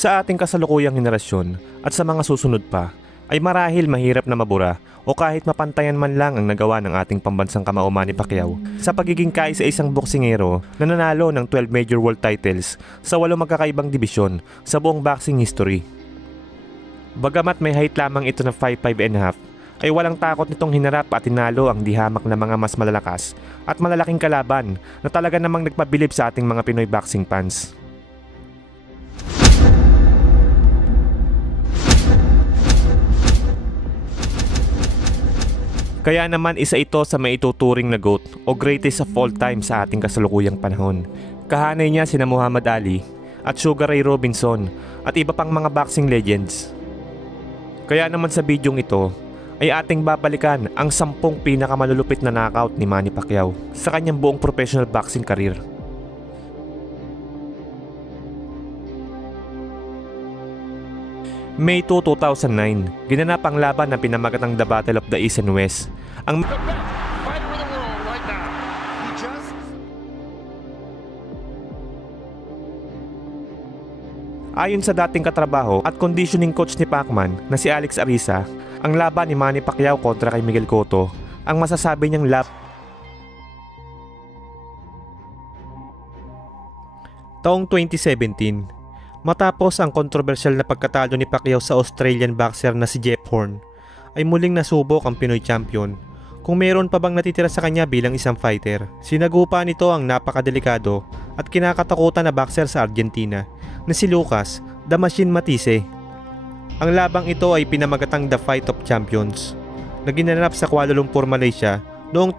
Sa ating kasalukuyang henerasyon at sa mga susunod pa, ay marahil mahirap na mabura o kahit mapantayan man lang ang nagawa ng ating pambansang kamao Manny Pacquiao sa pagiging kaisa-isang boksingero na nanalo ng 12 major world titles sa 8 magkakaibang dibisyon sa buong boxing history. Bagamat may height lamang ito na 5'5.5", ay walang takot nitong hinarap at tinalo ang dihamak na mga mas malalakas at malalaking kalaban na talaga namang nagpabilib sa ating mga Pinoy boxing fans. Kaya naman isa ito sa maituturing na GOAT o greatest of all time sa ating kasalukuyang panahon. Kahanay niya sina Muhammad Ali at Sugar Ray Robinson at iba pang mga boxing legends. Kaya naman sa bidyong ito ay ating babalikan ang 10 pinakamalulupit na knockout ni Manny Pacquiao sa kanyang buong professional boxing career. May 2, 2009, ginanap ang laban na pinamagatang The Battle of the East and West. Ayon sa dating katrabaho at conditioning coach ni Pacman na si Alex Ariza, ang laban ni Manny Pacquiao kontra kay Miguel Cotto ang masasabi niyang Taong 2017, matapos ang kontrobersyal na pagkatalo ni Pacquiao sa Australian boxer na si Jeff Horn, ay muling nasubok ang Pinoy champion. Kung meron pa bang natitira sa kanya bilang isang fighter, sinagupa nito ang napakadelikado at kinakatakutan na boxer sa Argentina na si Lucas "The Machine" Matthysse. Ang labang ito ay pinamagatang The Fight of Champions na ginanap sa Kuala Lumpur, Malaysia noong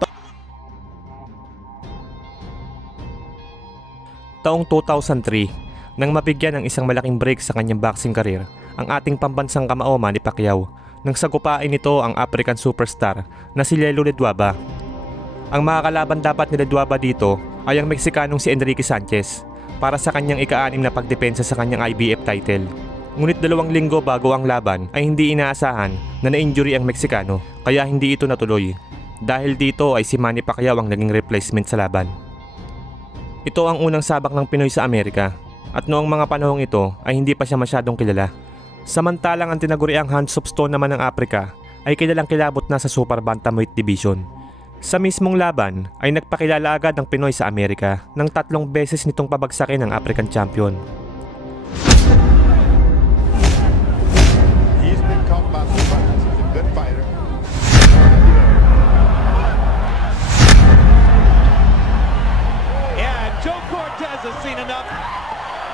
taong 2003. Nang mabigyan ng isang malaking break sa kanyang boxing career ang ating pambansang kamao Manny Pacquiao nang sagupain nito ang African superstar na si Lelo Ledwaba. Ang makakalaban dapat ni Ledwaba dito ay ang Meksikanong si Enrique Sanchez para sa kanyang ika-6 na pagdepensa sa kanyang IBF title. Ngunit 2 linggo bago ang laban ay hindi inaasahan na na-injury ang Meksikano kaya hindi ito natuloy. Dahil dito ay si Manny Pacquiao ang naging replacement sa laban. Ito ang unang sabak ng Pinoy sa Amerika. At noong mga panahong ito ay hindi pa siya masyadong kilala. Samantalang ang tinaguriang Hands of Stone naman ng Afrika ay kilalang kilabot na sa Super Bantamweight Division. Sa mismong laban ay nagpakilala agad ang Pinoy sa Amerika nang 3 beses nitong pabagsakin ang African champion. He's been caught by surprise. He's a good fighter. Yeah, and Joe Cortez has seen enough.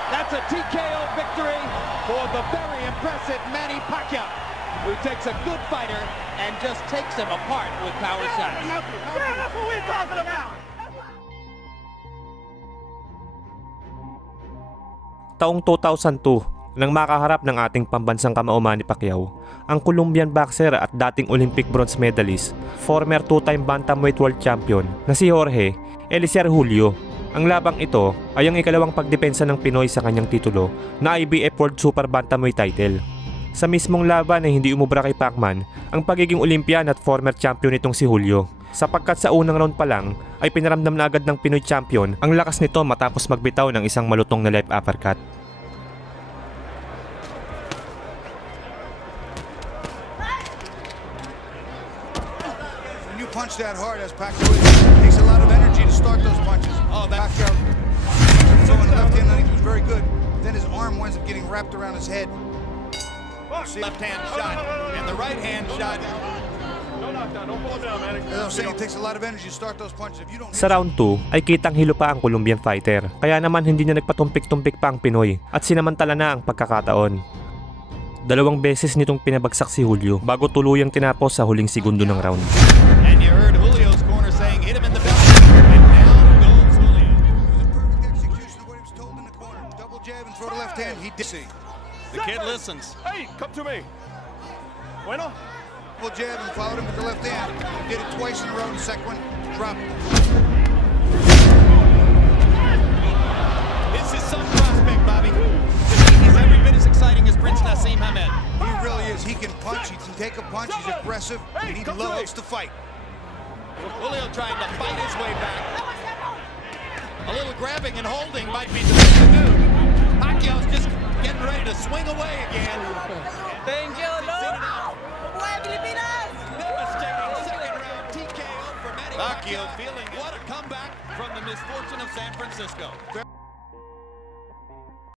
That's a TKO victory for the very impressive Manny Pacquiao, who takes a good fighter and just takes him apart with power shots. That's what we're talking about! Taong 2002, nang makaharap ng ating pambansang kamao Manny Pacquiao, ang Colombian boxer at dating Olympic bronze medalist, former 2-time bantamweight world champion na si Jorge Eliezer Julio. Ang labang ito ay ang ikalawang pagdepensa ng Pinoy sa kanyang titulo na IBF World Super Bantamweight title. Sa mismong laban ay hindi umubra kay Pacman ang pagiging Olympian at former champion nitong si Julio, sapagkat sa unang round pa lang ay pinaramdam na agad ng Pinoy champion ang lakas nito matapos magbitaw ng isang malutong na left uppercut. When you punch that hard as Pacquiao is, it takes a lot of energy to start those punches. Oh, Pacquiao throwing the left hand, I think was very good. Then his arm winds up getting wrapped around his head. Left hand shot and the right hand shot. I'm saying it takes a lot of energy to start those punches. If you don't. Sa round 2 ay kitang hilo pa ang Colombian fighter, kaya naman hindi na nagpatumpik-tumpik pa ang Pinoy at sinamantala na ang pagkakataon. 2 beses nitong pinabagsak si Julio bago tuluyang tinapos sa huling segundo ng round. And you heard Julio's corner saying hit him in the belly. And down goes Julio. It was a perfect execution of what he was told in the corner. Double jab and throw the left hand. He did see. The kid listens. Hey, come to me. Bueno. Double jab and followed him with the left hand. He did it twice in a row. The second one, dropped. It's his son prospect, Bobby. He's every bit as exciting as Prince Nassim Hamed. He really is. He can punch. He can take a punch. He's aggressive. And he loves to fight. Julio trying to fight his way back. A little grabbing and holding might be the thing to do. Pacquiao's just getting getting ready to swing away again. Thank you, Lord. Buhay Pilipinas! Devastating second round TKO for Manny Pacquiao. Feeling what a comeback from the misfortune of San Francisco.